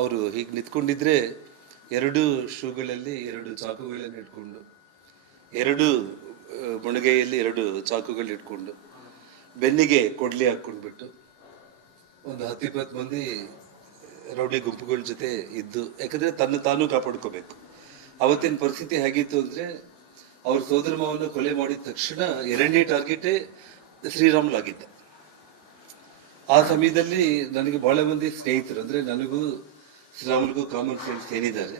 ಅವರು ಹೀಗೆ ನಿಂತ್ಕೊಂಡಿದ್ರೆ ಎರಡು ಶೂಗಳಲ್ಲಿ ಎರಡು ಚಾಕುಗಳನ್ನು ಇಟ್ಕೊಂಡು, ಎರಡು ಮೊಣಗೈಯಲ್ಲಿ ಎರಡು ಚಾಕುಗಳು ಇಟ್ಕೊಂಡು, ಬೆನ್ನಿಗೆ ಕೊಡ್ಲಿ ಹಾಕ್ಕೊಂಡ್ಬಿಟ್ಟು ಒಂದು ಹತ್ತಿಪ್ಪತ್ತು ಮಂದಿ ರೌಡಿ ಗುಂಪುಗಳ ಜೊತೆ ಇದ್ದು, ಯಾಕಂದ್ರೆ ತನ್ನ ತಾನು ಕಾಪಾಡ್ಕೋಬೇಕು. ಅವತ್ತಿನ ಪರಿಸ್ಥಿತಿ ಹೇಗಿತ್ತು ಅಂದ್ರೆ, ಅವ್ರ ಸೋದರ ಮಾವನ ಕೊಲೆ ಮಾಡಿದ ತಕ್ಷಣ ಎರಡನೇ ಟಾರ್ಗೆಟೇ ಶ್ರೀರಾಮುಲಾಗಿದ್ದ ಆ ಸಮಯದಲ್ಲಿ ನನಗೆ ಬಹಳ ಮಂದಿ ಸ್ನೇಹಿತರು, ಅಂದ್ರೆ ನನಗೂ ಶ್ರೀರಾಮುಲ್ಗೂ ಕಾಮನ್ ಫ್ರೆಂಡ್ಸ್ ಏನಿದ್ದಾರೆ?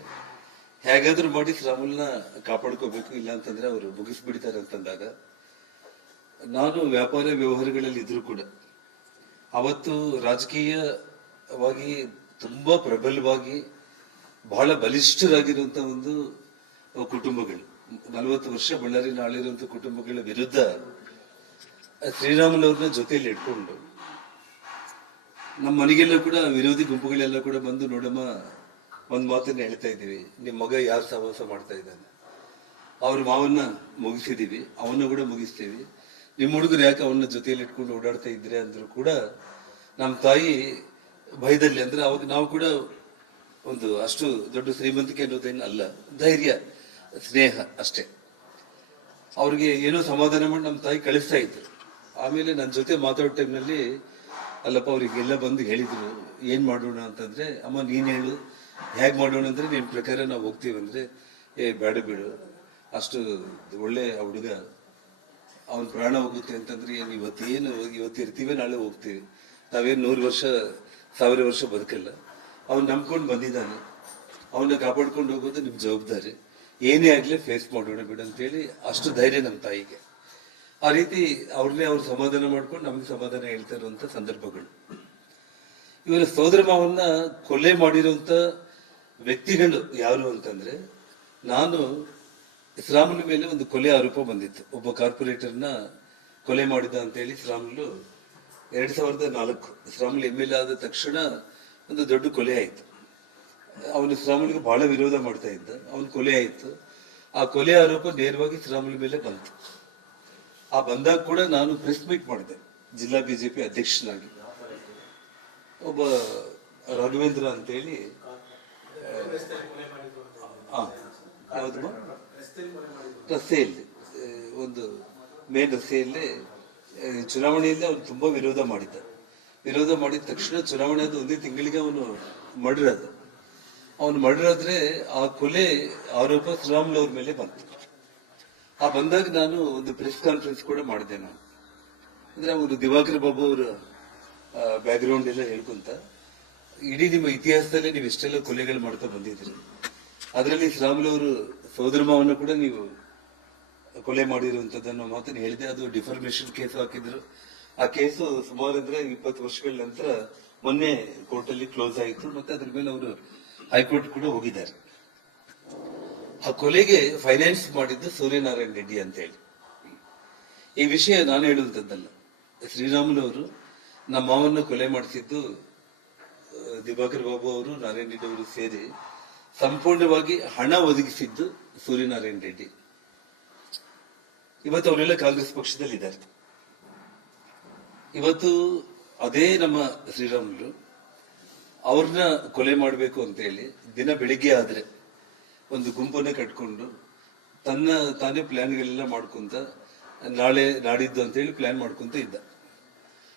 ಹೇಗಾದ್ರೂ ಮಾಡಿ ಶ್ರೀರಾಮುಲ್ನ ಕಾಪಾಡ್ಕೋಬೇಕು ಇಲ್ಲ ಅಂತಂದ್ರೆ ಅವರು ಮುಗಿಸ್ಬಿಡ್ತಾರೆ ಅಂತಂದಾಗ, ನಾನು ವ್ಯಾಪಾರ ವ್ಯವಹಾರಗಳಲ್ಲಿ ಇದ್ರು ಕೂಡ, ಅವತ್ತು ರಾಜಕೀಯವಾಗಿ ತುಂಬಾ ಪ್ರಬಲವಾಗಿ ಬಹಳ ಬಲಿಷ್ಠರಾಗಿರುವಂತ ಒಂದು ಕುಟುಂಬಗಳು. ನಲವತ್ತು ವರ್ಷ ಬಳ್ಳಾರಿನ ಆಳಿರುವಂತ ಕುಟುಂಬಗಳ ವಿರುದ್ಧ ಶ್ರೀರಾಮುಲವ್ರನ್ನ ಜೊತೆಯಲ್ಲಿ ಇಟ್ಕೊಂಡು ನಮ್ಮ ಮನೆಗೆಲ್ಲ ಕೂಡ ವಿರೋಧಿ ಗುಂಪುಗಳೆಲ್ಲ ಕೂಡ ಬಂದು ನೋಡಮ್ಮ, ಒಂದು ಮಾತನ್ನ ಹೇಳ್ತಾ ಇದ್ದೀವಿ. ನಿಮ್ಮ ಮಗ ಯಾರು ಸಹವಾಸ ಮಾಡ್ತಾ ಇದ್ದಾನೆ? ಅವ್ರ ಮಾವನ್ನ ಮುಗಿಸಿದೀವಿ, ಅವನ್ನ ಕೂಡ ಮುಗಿಸ್ತೀವಿ. ನಿಮ್ಮ ಹುಡುಗರು ಯಾಕೆ ಅವನ ಜೊತೆಯಲ್ಲಿ ಇಟ್ಕೊಂಡು ಓಡಾಡ್ತಾ ಇದ್ರೆ ಅಂದ್ರು ಕೂಡ ನಮ್ಮ ತಾಯಿ ಭಯದಲ್ಲಿ ಅಂದ್ರೆ ಅವಾಗ ನಾವು ಕೂಡ ಒಂದು ಅಷ್ಟು ದೊಡ್ಡ ಶ್ರೀಮಂತಿಕೆ ಅನ್ನೋದೇನು ಅಲ್ಲ, ಧೈರ್ಯ, ಸ್ನೇಹ ಅಷ್ಟೇ. ಅವ್ರಿಗೆ ಏನೋ ಸಮಾಧಾನ ಮಾಡಿ ನಮ್ಮ ತಾಯಿ ಕಳಿಸ್ತಾ ಇದ್ರು. ಆಮೇಲೆ ನನ್ನ ಜೊತೆ ಮಾತಾಡೋ ಟೈಮ್ನಲ್ಲಿ ಅಲ್ಲಪ್ಪ, ಅವರಿಗೆಲ್ಲ ಬಂದು ಹೇಳಿದ್ರು, ಏನು ಮಾಡೋಣ ಅಂತಂದ್ರೆ, ಅಮ್ಮ, ನೀನು ಹೇಳು, ಹೇಗ್ ಮಾಡೋಣ ಅಂದರೆ ನಿನ್ನ ಪ್ರಕಾರ ನಾವು ಹೋಗ್ತೀವಿ ಅಂದ್ರೆ, ಏ, ಬೇಡ ಬಿಡು. ಅಷ್ಟು ಒಳ್ಳೆ ಹುಡುಗ. ಅವನ ಪ್ರಾಣ ಹೋಗುತ್ತೆ ಅಂತಂದ್ರೆ, ಏನು ಇವತ್ತೇನು ಇವತ್ತು ಇರ್ತೀವಿ, ನಾಳೆ ಹೋಗ್ತೀವಿ. ನಾವೇನ್ ನೂರು ವರ್ಷ, ಸಾವಿರ ವರ್ಷ ಬದುಕಲ್ಲ. ಅವನು ನಂಬ್ಕೊಂಡು ಬಂದಿದ್ದಾನೆ. ಅವನ್ನ ಕಾಪಾಡ್ಕೊಂಡು ಹೋಗೋದು ನಿಮ್ಮ ಜವಾಬ್ದಾರಿ. ಏನೇ ಆಗಲಿ ಫೇಸ್ ಮಾಡೋಣ ಬಿಡು ಅಂತೇಳಿ ಅಷ್ಟು ಧೈರ್ಯ ನಮ್ಮ ತಾಯಿಗೆ. ಆ ರೀತಿ ಅವ್ರನ್ನೇ ಅವ್ರು ಸಮಾಧಾನ ಮಾಡ್ಕೊಂಡು ನಮಗೆ ಸಮಾಧಾನ ಹೇಳ್ತಾ ಇರುವಂತ ಸಂದರ್ಭಗಳು. ಇವರ ಸೋದರ ಮಾವನ್ನ ಕೊಲೆ ಮಾಡಿರುವಂತ ವ್ಯಕ್ತಿಗಳು ಯಾರು ಅಂತಂದ್ರೆ, ನಾನು ಶ್ರಾಮುಲು ಮೇಲೆ ಒಂದು ಕೊಲೆ ಆರೋಪ ಬಂದಿತ್ತು. ಒಬ್ಬ ಕಾರ್ಪೊರೇಟರ್ನ ಕೊಲೆ ಮಾಡಿದ ಅಂತೇಳಿ ಶ್ರಾಮುಲು ಎರಡ್ ಸಾವಿರದ ನಾಲ್ಕು ಶ್ರಾಮುಲ್ ಎಂ ಎಲ್ ಆದ ತಕ್ಷಣ ಒಂದು ದೊಡ್ಡ ಕೊಲೆ ಆಯ್ತು. ಅವನು ಶ್ರಾಮುಲ್ಗೆ ಬಹಳ ವಿರೋಧ ಮಾಡ್ತಾ ಇದ್ದ. ಅವನು ಕೊಲೆ ಆಯ್ತು. ಆ ಕೊಲೆ ಆರೋಪ ನೇರವಾಗಿ ಶ್ರಾಮುಲ್ ಮೇಲೆ ಬಂತು. ಆ ಬಂದಾಗ ಕೂಡ ನಾನು ಪ್ರೆಸ್ ಮೀಟ್ ಮಾಡಿದೆ, ಜಿಲ್ಲಾ ಬಿಜೆಪಿ ಅಧ್ಯಕ್ಷನಾಗಿ. ಒಬ್ಬ ರಾಘವೇಂದ್ರ ಅಂತೇಳಿ? ರಸ್ತೆಯಲ್ಲಿ ಒಂದು ಮೇನ್ ರಸ್ತೆಯಲ್ಲಿ ಚುನಾವಣೆಯಲ್ಲಿ ಅವನು ತುಂಬಾ ವಿರೋಧ ಮಾಡಿದ್ದ. ವಿರೋಧ ಮಾಡಿದ ತಕ್ಷಣ ಚುನಾವಣೆ ಅದು ಒಂದೇ ತಿಂಗಳಿಗೆ ಅವನು ಮರ್ಡರ್ ಅವನು ಮರ್ಡರ್ ಆ ಕೊಲೆ ಆರೋಪ ಶ್ರೀರಾಮುಲು ಅವ್ರ ಮೇಲೆ ಬಂತು. ಆ ಬಂದಾಗ ನಾನು ಒಂದು ಪ್ರೆಸ್ ಕಾನ್ಫರೆನ್ಸ್ ಕೂಡ ಮಾಡಿದೆ ನಾನು. ಅಂದ್ರೆ ಒಂದು ದಿವಾಕರ್ ಬಾಬು ಅವರ ಬ್ಯಾಕ್ ಗ್ರೌಂಡ್ ಎಲ್ಲ ಹೇಳ್ಕೊಂತ, ಇಡೀ ನಿಮ್ಮ ಇತಿಹಾಸದಲ್ಲೇ ನೀವು ಇಷ್ಟೆಲ್ಲ ಕೊಲೆಗಳು ಮಾಡ್ತಾ ಬಂದಿದ್ರಿ ಅದರಲ್ಲಿ ಶ್ರೀರಾಮುಲು ಅವರು ಸೋದರ ಮಾವನ್ನು ಕೂಡ ನೀವು ಕೊಲೆ ಮಾಡಿರುವಂತದ್ದನ್ನು ಮಾತನ್ನು ಹೇಳಿದೆ ಅದು ಡಿಫಾರ್ಮೇಶನ್ ಕೇಸ್ ಹಾಕಿದ್ರು. ಆ ಕೇಸು ಸುಮಾರು ಅಂದ್ರೆ ಇಪ್ಪತ್ತು ವರ್ಷಗಳ ನಂತರ ಮೊನ್ನೆ ಕೋರ್ಟ್ ಅಲ್ಲಿ ಕ್ಲೋಸ್ ಆಯಿತು. ಮತ್ತೆ ಅದ್ರ ಮೇಲೆ ಅವರು ಹೈಕೋರ್ಟ್ ಕೂಡ ಹೋಗಿದ್ದಾರೆ. ಆ ಕೊಲೆಗೆ ಫೈನಾನ್ಸ್ ಮಾಡಿದ್ದು ಸೂರ್ಯನಾರಾಯಣ ರೆಡ್ಡಿ ಅಂತ ಹೇಳಿ. ಈ ವಿಷಯ ನಾನು ಹೇಳುವಂತದ್ದಲ್ಲ. ಶ್ರೀರಾಮುಲು ಅವರು ನಮ್ಮ ಮಾವನ್ನ ಕೊಲೆ ಮಾಡಿಸಿದ್ದು ದಿವಾಕರ್ ಬಾಬು ಅವರು, ನಾರಾಯಣ ರೆಡ್ಡಿ ಅವರು ಸೇರಿ ಸಂಪೂರ್ಣವಾಗಿ ಹಣ ಒದಗಿಸಿದ್ದು ಸೂರ್ಯನಾರಾಯಣ ರೆಡ್ಡಿ. ಇವತ್ತು ಅವರೆಲ್ಲ ಕಾಂಗ್ರೆಸ್ ಪಕ್ಷದಲ್ಲಿದ್ದಾರೆ ಇವತ್ತು ಅದೇ ನಮ್ಮ ಶ್ರೀರಾಮುಲು ಅವ್ರನ್ನ ಕೊಲೆ ಮಾಡಬೇಕು ಅಂತ ಹೇಳಿ ದಿನ ಬೆಳಿಗ್ಗೆ ಆದ್ರೆ ಒಂದು ಗುಂಪನ್ನೇ ಕಟ್ಕೊಂಡು ತನ್ನ ತಾನೇ ಪ್ಲ್ಯಾನ್ಗಳೆಲ್ಲ ಮಾಡ್ಕೊಂತ ನಾಳೆ ನಾಡಿದ್ದು ಅಂತ ಹೇಳಿ ಪ್ಲಾನ್ ಮಾಡ್ಕೊಂತ ಇದ್ದ.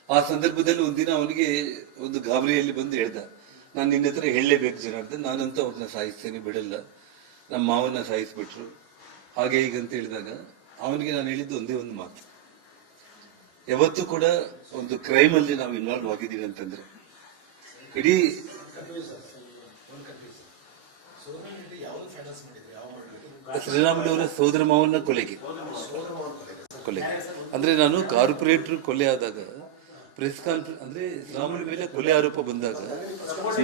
ಆ ಸಂದರ್ಭದಲ್ಲಿ ಒಂದಿನ ಅವನಿಗೆ ಒಂದು ಗಾಬರಿಯಲ್ಲಿ ಬಂದು ಹೇಳ್ದ, ನಾನು ನಿನ್ನ ಹತ್ರ ಹೇಳಲೇಬೇಕು ಜನಾರ್ದನ್ ನಾನಂತೂ ಅವ್ರನ್ನ ಸಾಯಿಸ್ತೇನೆ, ಬಿಡಲ್ಲ. ನಮ್ಮ ಮಾವನ್ನ ಸಾಯಿಸ್ಬಿಟ್ರು. ಹಾಗೆ ಹೀಗೆ ಅಂತ ಹೇಳಿದಾಗ ಅವನಿಗೆ ನಾನು ಹೇಳಿದ್ದು ಒಂದೇ ಒಂದು ಮಾತು. ಯಾವತ್ತೂ ಕೂಡ ಒಂದು ಕ್ರೈಮ್ ಅಲ್ಲಿ ನಾವು ಇನ್ವಾಲ್ವ್ ಆಗಿದ್ದೀವಿ ಅಂತಂದ್ರೆ. ಇಡೀ ಶ್ರೀರಾಮುಲು ಅವರ ಸೋದರ ಮಾವನ ಕೊಲೆಗೆ. ಕೊಲೆಗೆ. ಅಂದ್ರೆ ನಾನು ಕಾರ್ಪೊರೇಟರ್ ಕೊಲೆ ಆದಾಗ ಪ್ರೆಸ್ ಕಾನ್ಫರೆನ್ಸ್ ಅಂದ್ರೆ ಶ್ರೀರಾಮುಲು ಮೇಲೆ ಕೊಲೆ ಆರೋಪ ಬಂದಾಗ,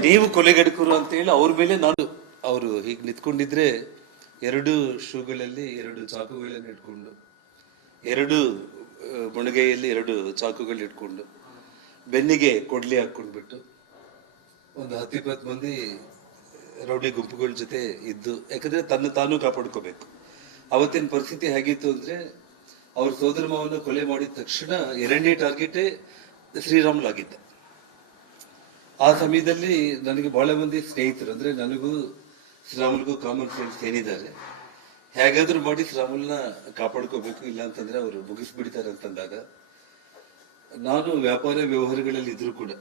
ನೀವು ಕೊಲೆಗಡಕರು ಅಂತ ಹೇಳಿ ಅವ್ರ ಮೇಲೆ ನಾನು, ಅವರು ಹೀಗೆ ನಿಂತ್ಕೊಂಡಿದ್ರೆ ಎರಡು ಶೂಗಳಲ್ಲಿ ಎರಡು ಚಾಕುಗಳನ್ನು ಇಟ್ಕೊಂಡು, ಎರಡು ಮೊಣಗೈಯಲ್ಲಿ ಎರಡು ಚಾಕುಗಳು ಇಟ್ಕೊಂಡು, ಬೆನ್ನಿಗೆ ಕೊಡ್ಲಿ ಹಾಕೊಂಡ್ಬಿಟ್ಟು ಒಂದು ಹತ್ತಿಪ್ಪತ್ತು ಮಂದಿ ರೌಡಿ ಗುಂಪುಗಳ ಜೊತೆ ಇದ್ದು, ಯಾಕಂದ್ರೆ ತನ್ನ ತಾನು ಕಾಪಾಡ್ಕೋಬೇಕು. ಅವತ್ತಿನ ಪರಿಸ್ಥಿತಿ ಹೇಗಿತ್ತು ಅಂದ್ರೆ, ಅವ್ರ ಸೋದರ ಮಾವನ ಕೊಲೆ ಮಾಡಿದ ತಕ್ಷಣ ಎರಡನೇ ಟಾರ್ಗೆಟೇ ಶ್ರೀರಾಮುಲಾಗಿದ್ದ ಆ ಸಮಯದಲ್ಲಿ ನನಗೆ ಬಹಳ ಮಂದಿ ಸ್ನೇಹಿತರು, ಅಂದ್ರೆ ನನಗೂ ಶ್ರೀರಾಮುಲ್ಗೂ ಕಾಮನ್ ಫ್ರೆಂಡ್ಸ್ ಏನಿದ್ದಾರೆ, ಹೇಗಾದ್ರೂ ಮಾಡಿ ಶ್ರೀರಾಮುಲ್ನ ಕಾಪಾಡ್ಕೋಬೇಕು, ಇಲ್ಲ ಅಂತಂದ್ರೆ ಅವರು ಮುಗಿಸ್ಬಿಡ್ತಾರೆ ಅಂತಂದಾಗ, ನಾನು ವ್ಯಾಪಾರ ವ್ಯವಹಾರಗಳಲ್ಲಿ ಇದ್ರು ಕೂಡ,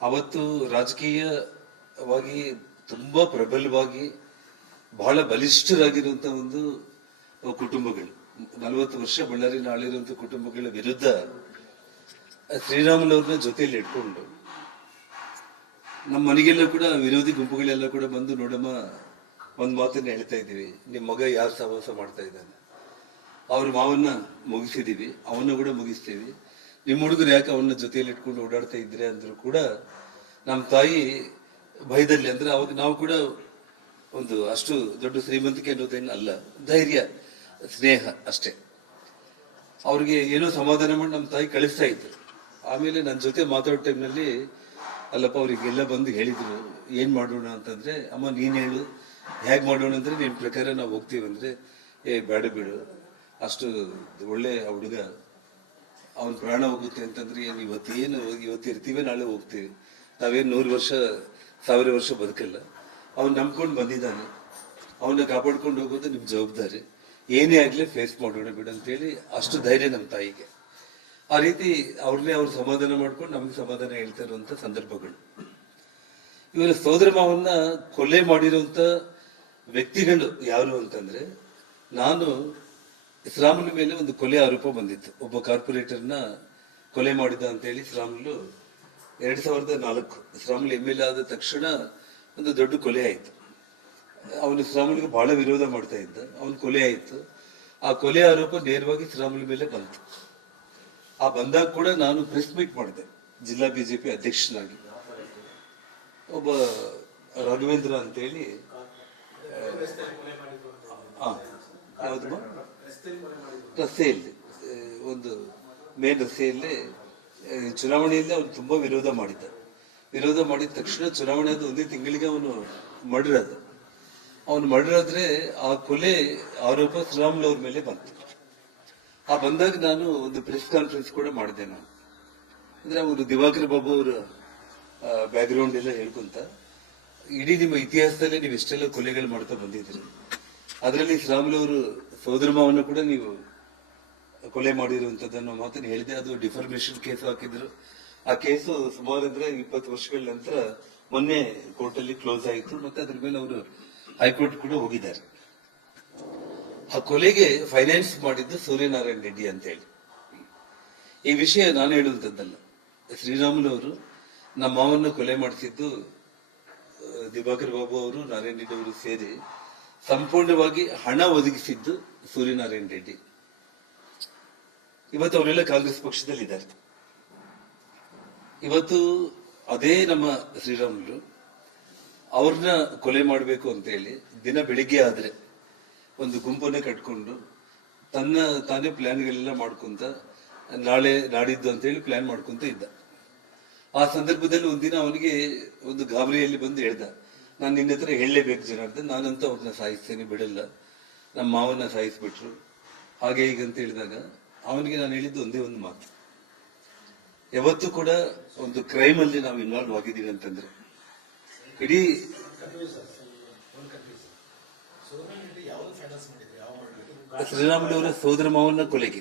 ಅವತ್ತು ರಾಜಕೀಯವಾಗಿ ತುಂಬಾ ಪ್ರಬಲವಾಗಿ ಬಹಳ ಬಲಿಷ್ಠರಾಗಿರುವಂತ ಒಂದು ಕುಟುಂಬಗಳು. ನಲವತ್ತು ವರ್ಷ ಬಳ್ಳಾರಿ ಆಳಿರುವಂತ ಕುಟುಂಬಗಳ ವಿರುದ್ಧ ಶ್ರೀರಾಮನವ್ರನ್ನ ಜೊತೆಯಲ್ಲಿ ಇಟ್ಕೊಂಡು ನಮ್ಮ ಮನೆಗೆಲ್ಲ ಕೂಡ ವಿರೋಧಿ ಗುಂಪುಗಳೆಲ್ಲ ಕೂಡ ಬಂದು ನೋಡಮ್ಮ, ಒಂದ್ ಮಾತನ್ನ ಹೇಳ್ತಾ ಇದ್ದೀವಿ. ನಿಮ್ ಮಗ ಯಾರು ಸಹವಾಸ ಮಾಡ್ತಾ ಇದ್ದಾನೆ? ಅವ್ರ ಮಾವನ್ನ ಮುಗಿಸಿದೀವಿ, ಅವನ್ನ ಕೂಡ ಮುಗಿಸ್ತೀವಿ. ನಿಮ್ಮ ಹುಡುಗರು ಯಾಕೆ ಅವನ್ನ ಜೊತೆಯಲ್ಲಿ ಇಟ್ಕೊಂಡು ಓಡಾಡ್ತಾ ಇದ್ರೆ ಅಂದ್ರು ಕೂಡ ನಮ್ಮ ತಾಯಿ ಭಯದಲ್ಲಿ ಅಂದ್ರೆ ಅವಾಗ ನಾವು ಕೂಡ ಒಂದು ಅಷ್ಟು ದೊಡ್ಡ ಶ್ರೀಮಂತಿಕೆ ಅನ್ನೋದೇನು ಅಲ್ಲ, ಧೈರ್ಯ, ಸ್ನೇಹ ಅಷ್ಟೇ. ಅವ್ರಿಗೆ ಏನೋ ಸಮಾಧಾನ ಮಾಡಿ ನಮ್ಮ ತಾಯಿ ಕಳಿಸ್ತಾ ಇದ್ರು. ಆಮೇಲೆ ನನ್ನ ಜೊತೆ ಮಾತಾಡೋ ಟೈಮ್ನಲ್ಲಿ ಅಲ್ಲಪ್ಪ ಅವರಿಗೆಲ್ಲ ಬಂದು ಹೇಳಿದ್ರು, ಏನು ಮಾಡೋಣ ಅಂತಂದ್ರೆ, ಅಮ್ಮ, ನೀನು ಹೇಳು. ಹೇಗ್ ಮಾಡೋಣ ಅಂದ್ರೆ ನಿನ್ ಪ್ರಕಾರ ನಾವು ಹೋಗ್ತೀವಿ ಅಂದ್ರೆ, ಏ, ಬೇಡ ಬಿಡು. ಅಷ್ಟು ಒಳ್ಳೆ ಹುಡುಗ. ಅವನ ಪ್ರಾಣ ಹೋಗುತ್ತೆ ಅಂತಂದ್ರೆ ಏನು ಇವತ್ತೇನು ಇವತ್ತು ಇರ್ತೀವಿ ನಾಳೆ ಹೋಗ್ತೀವಿ. ನಾವೇನು ನೂರು ವರ್ಷ ಸಾವಿರ ವರ್ಷ ಬದುಕಲ್ಲ. ಅವ್ನು ನಂಬ್ಕೊಂಡು ಬಂದಿದ್ದಾನೆ. ಅವನ್ನ ಕಾಪಾಡ್ಕೊಂಡು ಹೋಗೋದು ನಿಮ್ಮ ಜವಾಬ್ದಾರಿ. ಏನೇ ಆಗಲಿ ಫೇಸ್ ಮಾಡೋಣ ಬಿಡು ಅಂತೇಳಿ ಅಷ್ಟು ಧೈರ್ಯ ನಮ್ಮ ತಾಯಿಗೆ. ಆ ರೀತಿ ಅವ್ರನ್ನೇ ಅವ್ರು ಸಮಾಧಾನ ಮಾಡ್ಕೊಂಡು ನಮ್ಗೆ ಸಮಾಧಾನ ಹೇಳ್ತಾ ಇರುವಂಥ ಸಂದರ್ಭಗಳು. ಇವರ ಸೋದರ ಮಾವನ್ನ ಕೊಲೆ ಮಾಡಿರುವಂಥ ವ್ಯಕ್ತಿಗಳು ಯಾರು ಅಂತಂದ್ರೆ, ನಾನು ಶ್ರಾಮುಲ್ ಮೇಲೆ ಒಂದು ಕೊಲೆ ಆರೋಪ ಬಂದಿತ್ತು. ಒಬ್ಬ ಕಾರ್ಪೊರೇಟರ್ನ ಕೊಲೆ ಮಾಡಿದ ಅಂತೇಳಿ ಶ್ರಾಮುಲು ಎರಡ್ ಸಾವಿರದ ನಾಲ್ಕು ಶ್ರಾವಣ ಎಂ ಎಲ್ ಆದ ತಕ್ಷಣ ಒಂದು ದೊಡ್ಡ ಕೊಲೆ ಆಯ್ತು. ಅವನು ಶ್ರಾವಣಿಗೆ ಬಹಳ ವಿರೋಧ ಮಾಡ್ತಾ ಇದ್ದ. ಅವನ ಕೊಲೆ ಆಯ್ತು. ಆ ಕೊಲೆ ಆರೋಪ ನೇರವಾಗಿ ಶ್ರಾವಣ ಮೇಲೆ ಬಂತು. ಆ ಬಂದಾಗ ಕೂಡ ನಾನು ಪ್ರೆಸ್ ಮೀಟ್ ಮಾಡಿದೆ. ಜಿಲ್ಲಾ ಬಿಜೆಪಿ ಅಧ್ಯಕ್ಷನಾಗಿ. ಒಬ್ಬ ರಾಘವೇಂದ್ರ ಅಂತೇಳಿ? ರಸ್ತೆಯಲ್ಲಿ. ಒಂದು ಮೇನ್ ರಸ್ತೆಯಲ್ಲಿ ಆ, ಚುನಾವಣೆಯಲ್ಲಿ ಅವನು ತುಂಬಾ ವಿರೋಧ ಮಾಡಿದ್ದ. ವಿರೋಧ ಮಾಡಿದ ತಕ್ಷಣ ಚುನಾವಣೆ ಅದು ಒಂದೇ ತಿಂಗಳಿಗೆ ಅವನು ಮರ್ಡರ್ ಅವನು ಮರ್ಡರ್ ಆ ಕೊಲೆ ಆರೋಪ ಶ್ರೀರಾಮುಲು ಅವ್ರ ಮೇಲೆ ಬಂತು. ಆ ಬಂದಾಗ ನಾನು ಒಂದು ಪ್ರೆಸ್ ಕಾನ್ಫರೆನ್ಸ್ ಕೂಡ ಮಾಡಿದೆ ನಾನು. ಅಂದ್ರೆ ಅವರು ದಿವಾಕರ್ ಬಾಬು ಅವರ ಬ್ಯಾಕ್ ಗ್ರೌಂಡ್ ಎಲ್ಲ ಹೇಳ್ಕೊಂತ ಇಡೀ ನಿಮ್ಮ ಇತಿಹಾಸದಲ್ಲೇ ನೀವು ಇಷ್ಟೆಲ್ಲ ಕೊಲೆಗಳು ಮಾಡ್ತಾ ಬಂದಿದ್ರಿ ಅದರಲ್ಲಿ ಶ್ರೀರಾಮುಲು ಅವರು ಸೋದರ ಮಾವನ್ನ ಕೂಡ ನೀವು ಕೊಲೆ ಮಾಡಿರುವಂತದ್ದನ್ನು ಮಾತನ್ನು ಹೇಳಿದೆ. ಅದು ಡಿಫಾರ್ಮೇಶನ್ ಕೇಸ್ ಹಾಕಿದ್ರು. ಆ ಕೇಸು ಸುಮಾರು ಅಂದ್ರೆ ಇಪ್ಪತ್ತು ವರ್ಷಗಳ ನಂತರ ಮೊನ್ನೆ ಕೋರ್ಟ್ ಅಲ್ಲಿ ಕ್ಲೋಸ್ ಆಯಿತು. ಮತ್ತೆ ಅದ್ರ ಮೇಲೆ ಅವರು ಹೈಕೋರ್ಟ್ ಕೂಡ ಹೋಗಿದ್ದಾರೆ. ಆ ಕೊಲೆಗೆ ಫೈನಾನ್ಸ್ ಮಾಡಿದ್ದು ಸೂರ್ಯನಾರಾಯಣ ರೆಡ್ಡಿ ಅಂತ ಹೇಳಿ ಈ ವಿಷಯ ನಾನು ಹೇಳುವಂತದ್ದಲ್ಲ. ಶ್ರೀರಾಮುಲು ಅವರು ನಮ್ಮ ಮಾವನ್ನ ಕೊಲೆ ಮಾಡಿಸಿದ್ದು ದಿವಾಕರ್ ಬಾಬು ಅವರು, ನಾರಾಯಣ ರೆಡ್ಡಿ ಅವರು ಸೇರಿ ಸಂಪೂರ್ಣವಾಗಿ ಹಣ ಒದಗಿಸಿದ್ದು ಸೂರ್ಯನಾರಾಯಣ ರೆಡ್ಡಿ. ಇವತ್ತು ಅವರೆಲ್ಲ ಕಾಂಗ್ರೆಸ್ ಪಕ್ಷದಲ್ಲಿದ್ದಾರೆ. ಇವತ್ತು ಅದೇ ನಮ್ಮ ಶ್ರೀರಾಮುಲು ಅವ್ರನ್ನ ಕೊಲೆ ಮಾಡಬೇಕು ಅಂತ ಹೇಳಿ ದಿನ ಬೆಳಿಗ್ಗೆ ಆದ್ರೆ ಒಂದು ಗುಂಪನ್ನ ಕಟ್ಕೊಂಡು ತನ್ನ ತಾನೇ ಪ್ಲಾನ್ಗಳೆಲ್ಲ ಮಾಡ್ಕೊಂತ ನಾಳೆ ನಾಡಿದ್ದು ಅಂತ ಹೇಳಿ ಪ್ಲಾನ್ ಮಾಡ್ಕೊಂತ ಇದ್ದ. ಆ ಸಂದರ್ಭದಲ್ಲಿ ಒಂದಿನ ಅವನಿಗೆ ಒಂದು ಗಾಬರಿಯಲ್ಲಿ ಬಂದು ಹೇಳ್ದ, ನಾನು ನಿನ್ನ ಹತ್ರ ಹೇಳಲೇಬೇಕು ಜನಾರ್ದನ್, ನಾನಂತೂ ಅವ್ರನ್ನ ಸಾಯಿಸ್ತೇನೆ, ಬಿಡಲ್ಲ. ನಮ್ಮ ಮಾವನ್ನ ಸಾಯಿಸ್ಬಿಟ್ರು. ಹಾಗೆ ಹೀಗಂತ ಹೇಳಿದಾಗ ಅವನಿಗೆ ನಾನು ಹೇಳಿದ್ದು ಒಂದೇ ಒಂದು ಮಾತು. ಯಾವತ್ತೂ ಕೂಡ ಒಂದು ಕ್ರೈಮ್ ಅಲ್ಲಿ ನಾವು ಇನ್ವಾಲ್ವ್ ಆಗಿದ್ದೀವಿ ಅಂತಂದ್ರೆ. ಇಡೀ ಶ್ರೀರಾಮುಲು ಅವರ ಸೋದರ ಮಾವನ ಕೊಲೆಗೆ.